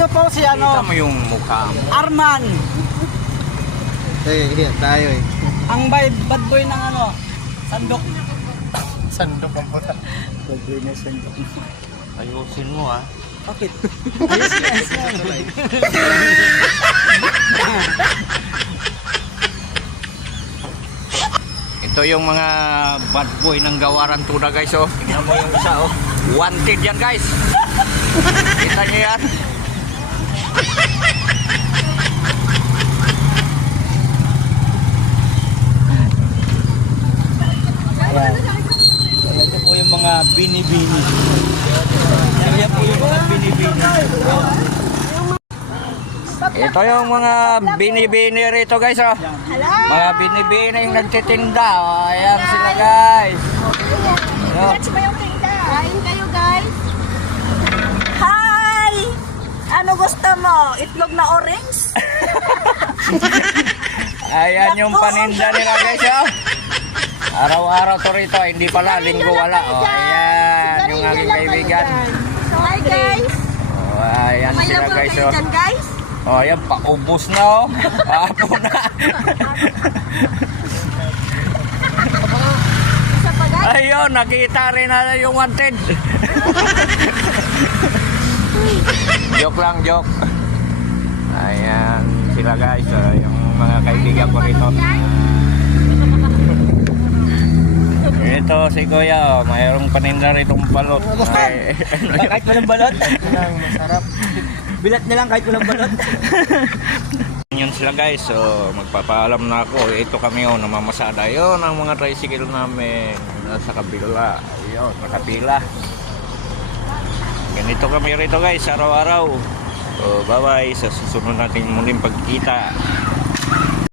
Ito po si Kita mo yung mukha mo. Arman. Yan tayo eh. Ang bad boy ng sandok. Sandok ang puta. Bad boy na sandok. Ayusin mo ah. Bakit? Yes. Ito yung mga bad boy ng Gawaran Tuna guys oh. Tingnan mo yung isa oh. Wanted yan guys. Kita niyo yan. Ito po yung mga bini-bini. Yan po yung mga bini-bini. Ito yung mga bini-bini rito guys oh. Mga bini-bini yung nagtitinda oh. Ayan sila guys. Diretso ba yung tinda? Kain kayo guys. Hi! Ano gusto mo? Itlog na orange? Ayan yung paninda nila guys oh. Araw-araw to rito, hindi pala, linggo wala oh. Ayan yung aking kaibigan. Hi guys. Oh, ayan May sila labang guys kayo oh. dyan guys. Oh, ayan, paubos na oh. Papo na. Isa pa guys. Ayun, nakita rin na yung wanted. Joke lang, joke. Ayan sila guys, yung mga kaibigan ko rito. Ito si Kuya, oh, mayroong paninda ritong balot. Ay, Kahit walang balot. Masarap. Bilat na lang kahit walang balot. yun sila guys, so magpapaalam na ako. Ito kami oh, namamasada. Yun ang mga tricycle namin nasa kabila. Yun, nakapila. Ganito kami rito guys, araw-araw. So bye bye, sa susunod natin muling pagkita.